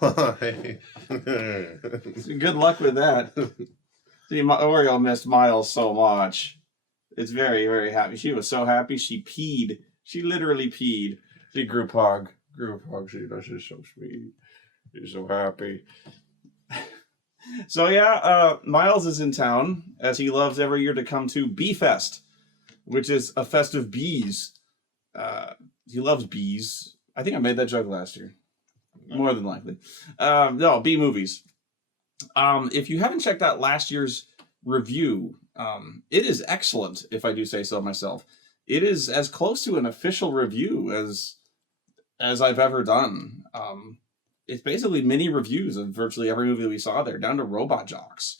Good luck with that. See, Oreo missed Miles so much. It's very, very happy. She was so happy she peed. She literally peed. She group hug. She's so sweet. She's so happy. So yeah, Miles is in town, as he loves every year to come to Befest, which is a fest of bees. He loves bees. I think I made that joke last year. More than likely. No, bee movies. If you haven't checked out last year's review, it is excellent, if I do say so myself. It is as close to an official review as I've ever done. It's basically mini reviews of virtually every movie we saw there, down to Robot Jocks.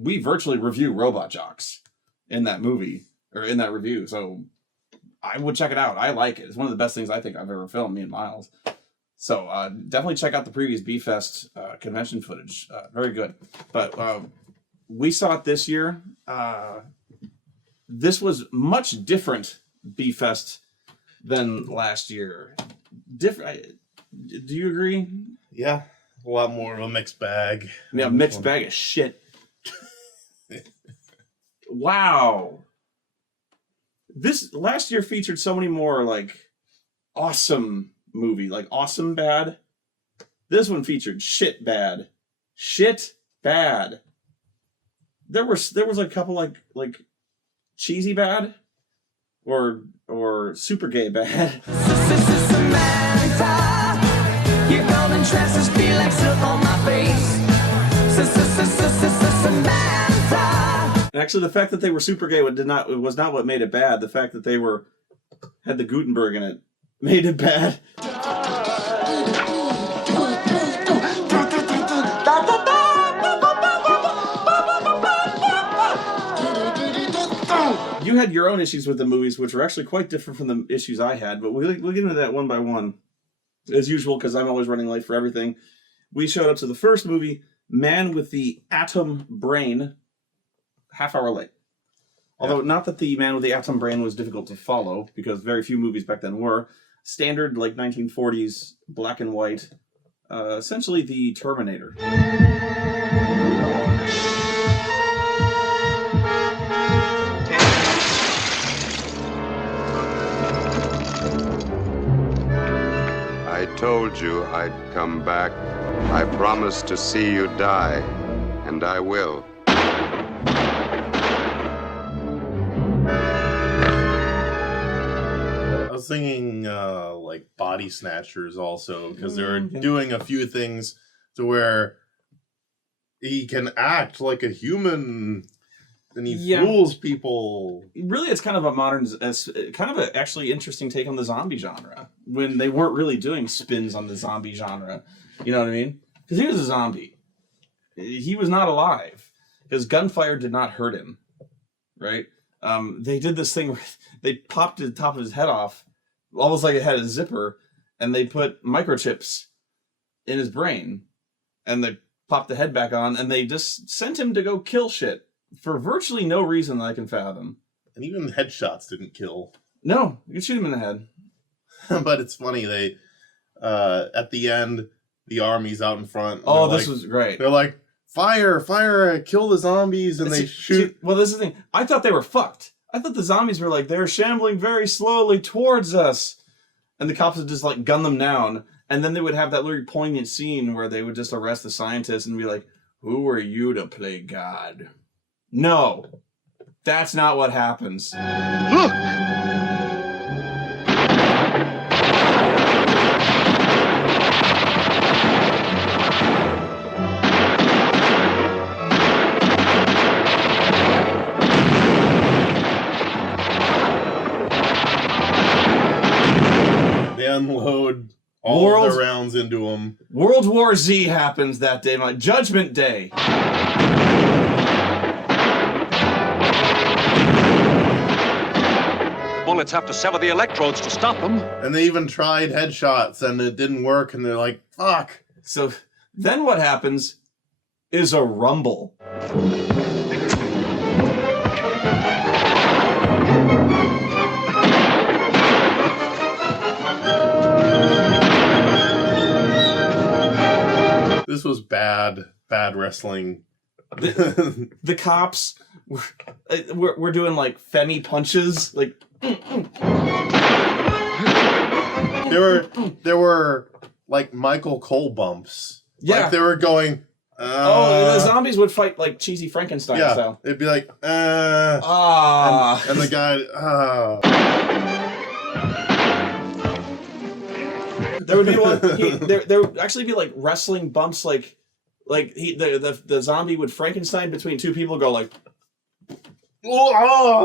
We virtually review Robot Jocks in that movie, or in that review, so I would check it out. I like it. It's one of the best things I think I've ever filmed, me and Miles. So definitely check out the previous Befest convention footage. Very good. But we saw it this year. This was much different Befest than last year. Different. Do you agree? Yeah, a lot more of a mixed bag. Yeah, mixed bag of shit. Wow. This last year featured so many more like awesome movie, like awesome bad. This one featured shit bad. Shit bad. There was a couple like cheesy bad or super gay bad. Your golden tresses feel like silk on my face. Actually, the fact that they were super gay was not what made it bad. The fact that they had the Gutenberg in it made it bad. You had your own issues with the movies, which were actually quite different from the issues I had, but we'll get into that one by one. As usual, because I'm always running late for everything. We showed up to the first movie, Man with the Atom Brain, half hour late. Although, not that the Man with the Atom Brain was difficult to follow, because very few movies back then were. Standard, like 1940s, black and white. Essentially the Terminator. I told you I'd come back. I promised to see you die, and I will. I was thinking like Body Snatchers also, because they were doing a few things to where he can act like a human and he fools people. Really, it's kind of a modern, kind of a actually interesting take on the zombie genre, when they weren't really doing spins on the zombie genre. You know what I mean? Because he was a zombie. He was not alive. His gunfire did not hurt him. Right? They did this thing where they popped the top of his head off, almost like it had a zipper, and they put microchips in his brain, and they popped the head back on, and they just sent him to go kill shit for virtually no reason that I can fathom. And even headshots didn't kill. No, you can shoot him in the head. But it's funny, they at the end, the army's out in front. Oh, this was great. They're like, fire, kill the zombies, and they shoot. Well, this is the thing. I thought they were fucked. I thought the zombies were like, they're shambling very slowly towards us. And the cops would just like gun them down. And then they would have that really poignant scene where they would just arrest the scientists and be like, who are you to play God? No, that's not what happens. Look! They unload all of the rounds into them. World War Z happens that day, my Judgment Day. Bullets have to sever the electrodes to stop them. And they even tried headshots and it didn't work, and they're like, fuck. So then what happens is a rumble. bad wrestling. The cops we're doing like Femi punches, like there were like Michael Cole bumps. Yeah. Like they were going. The zombies would fight like cheesy Frankenstein style. It'd be like, and the guy, There would be one. There would actually be like wrestling bumps, like the zombie would Frankenstein between two people, go like, and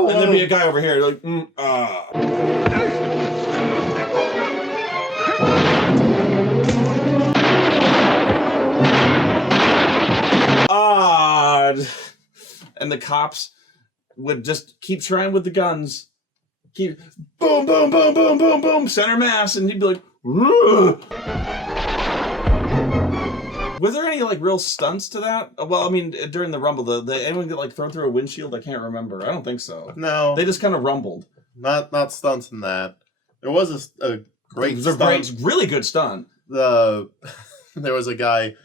there'd be a guy over here like, and the cops would just keep trying with the guns, keep boom, boom, boom, boom, boom, boom, center mass, and he'd be like, ugh. Was there any like real stunts to that? Well, I mean, during the rumble, anyone get like thrown through a windshield? I can't remember. I don't think so. No, they just kind of rumbled. Not stunts in that. There was a great. It was a really good stunt. There was a guy.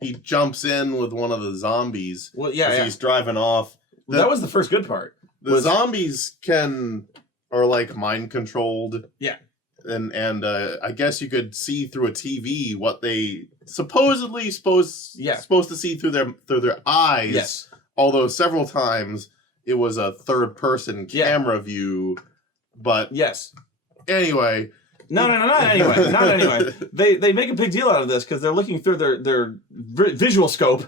He jumps in with one of the zombies. Well, yeah. He's driving off. That was the first good part. The zombies are like mind controlled. Yeah. And I guess you could see through a TV what they supposedly supposed to see through their eyes. Yes. Although several times it was a third person camera view. But yes. Anyway. Not anyway. They make a big deal out of this because they're looking through their visual scope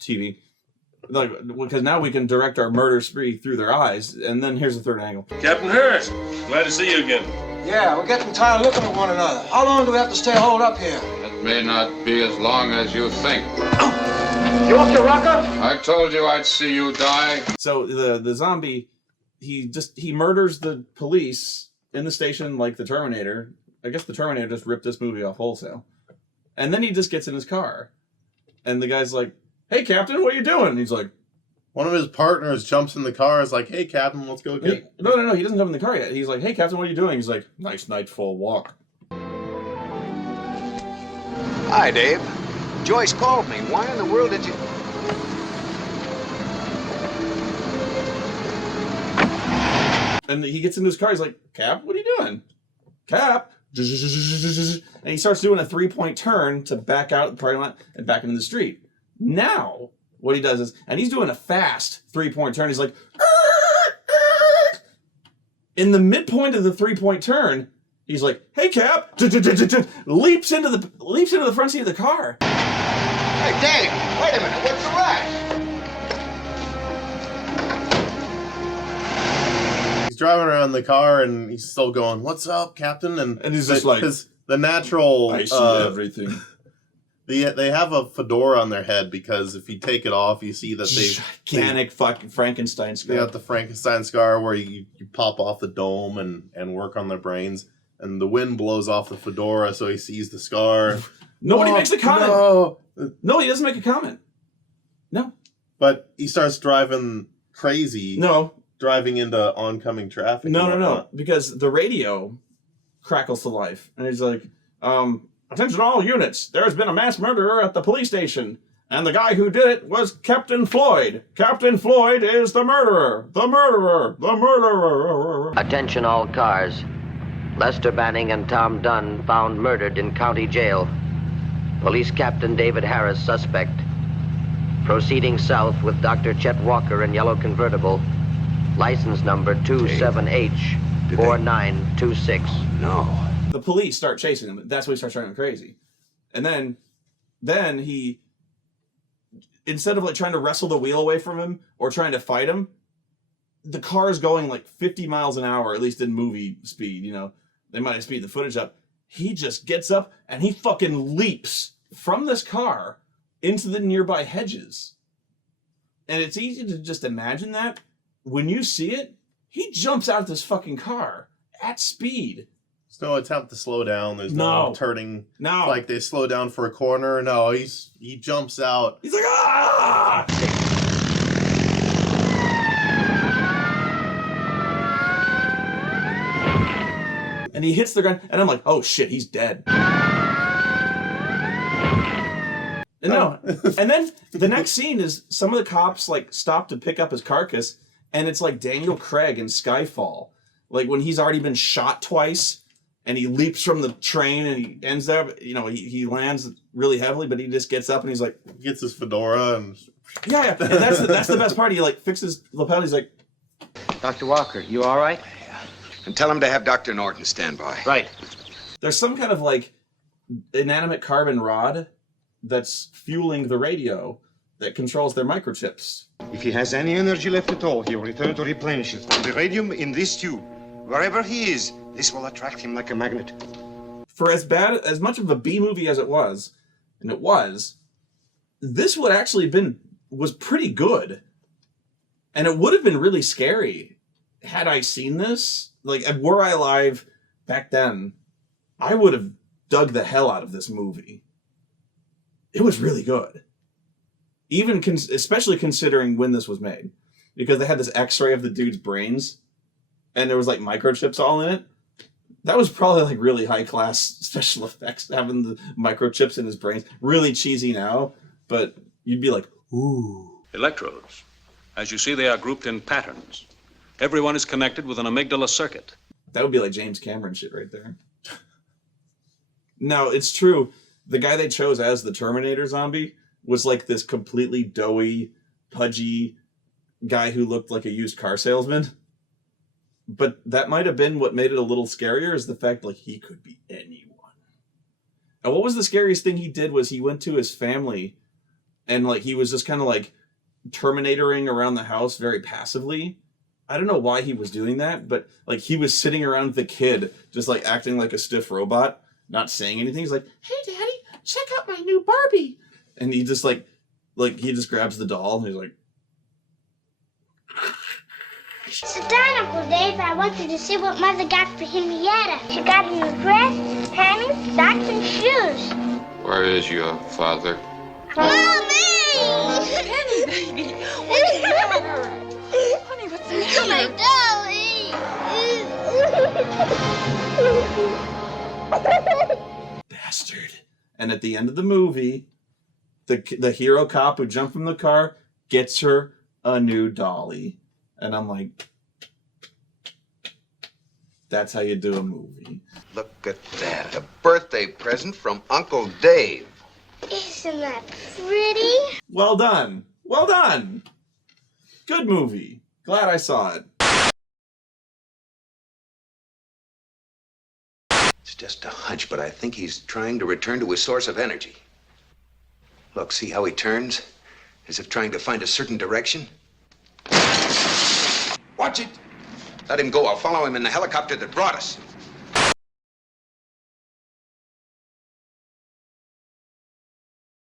TV. Like, because now we can direct our murder spree through their eyes, and then here's the third angle. Captain Harris, glad to see you again. Yeah, we're getting tired of looking at one another. How long do we have to stay holed up here? It may not be as long as you think. You off your rocker? I told you I'd see you die. So the zombie, he murders the police in the station like the Terminator. I guess the Terminator just ripped this movie off wholesale. And then he just gets in his car. And the guy's like, "Hey, Captain, what are you doing?" And he's like... One of his partners jumps in the car, is like, "Hey, Captain, let's go get..." No, he doesn't jump in the car yet. He's like, "Hey, Captain, what are you doing?" He's like, "Nice night for a walk." Hi, Dave. Joyce called me. Why in the world did you... And he gets into his car. He's like, "Cap, what are you doing?" "Cap." And he starts doing a 3-point turn to back out the parking lot and back into the street. Now, what he does is, and he's doing a fast 3-point turn. He's like, in the midpoint of the 3-point turn, he's like, "Hey, Cap!" leaps into the front seat of the car. Hey, Dave, wait a minute. What's the rush? He's driving around the car and he's still going, "What's up, Captain?" And he's just like, the natural... I see everything. They have a fedora on their head because if you take it off, you see that gigantic fucking Frankenstein scar. They got the Frankenstein scar where you pop off the dome and work on their brains, and the wind blows off the fedora, so he sees the scar. Nobody makes a comment. No, he doesn't make a comment. No. But he starts driving crazy. No. Driving into oncoming traffic. No. Because the radio crackles to life, and he's like, "Attention all units, there has been a mass murderer at the police station, and the guy who did it was Captain Floyd. Captain Floyd is the murderer. The murderer. The murderer." Attention all cars. Lester Banning and Tom Dunn found murdered in county jail. Police Captain David Harris suspect. Proceeding south with Dr. Chet Walker in yellow convertible. License number 27H4926. No. The police start chasing him. That's when he starts driving crazy. And then he, instead of like trying to wrestle the wheel away from him or trying to fight him, the car is going like 50 miles an hour, at least in movie speed, you know. They might have speed the footage up. He just gets up and he fucking leaps from this car into the nearby hedges. And it's easy to just imagine that. When you see it, he jumps out of this fucking car at speed. There's no attempt to slow down. There's no turning. No. Like they slow down for a corner. No, he jumps out. He's like, "Ah!" And he hits the ground, and I'm like, "Oh shit, he's dead." No. And then the next scene is some of the cops like stop to pick up his carcass, and it's like Daniel Craig in Skyfall. Like when he's already been shot twice and he leaps from the train and he ends up, you know, he lands really heavily, but he just gets up and he's like, Gets his fedora and... yeah. And that's the best part. He like fixes the lapel. He's like, Dr. Walker, you all right? And tell him to have Dr. Norton stand by. Right. there's some kind of like inanimate carbon rod that's fueling the radio that controls their microchips. If he has any energy left at all, he will return to replenish it from the radium in this tube. Wherever he is, this will attract him like a magnet. For as much of a B movie as it was, and it was, this would actually was pretty good. And it would have been really scary had I seen this. Like, were I alive back then, I would have dug the hell out of this movie. It was really good. Especially considering when this was made. Because they had this x-ray of the dude's brains, and there was like microchips all in it. That was probably like really high-class special effects, having the microchips in his brains. Really cheesy now, but you'd be like, ooh. Electrodes. As you see, they are grouped in patterns. Everyone is connected with an amygdala circuit. That would be like James Cameron shit right there. No, it's true. The guy they chose as the Terminator zombie was like this completely doughy, pudgy guy who looked like a used car salesman. But that might have been what made it a little scarier, is the fact like he could be anyone. And what was the scariest thing he did was he went to his family and like he was just kind of like Terminatoring around the house very passively. I don't know why he was doing that, but like he was sitting around the kid just like acting like a stiff robot, not saying anything. He's like, "Hey daddy, check out my new Barbie." And he just like he just grabs the doll and he's like, Sit down, Uncle Dave. I want you to see what Mother got for Henrietta. She got him a dress, panties, socks, and shoes. Where is your father? Mommy! Penny, baby. What's the matter? Honey, what's the matter? My dolly! Bastard. And at the end of the movie, the hero cop who jumped from the car gets her a new dolly. And I'm like, that's how you do a movie. Look at that. A birthday present from Uncle Dave. Isn't that pretty? Well done. Well done. Good movie. Glad I saw it. It's just a hunch, but I think he's trying to return to his source of energy. Look, see how he turns? As if trying to find a certain direction. Watch it! Let him go. I'll follow him in the helicopter that brought us.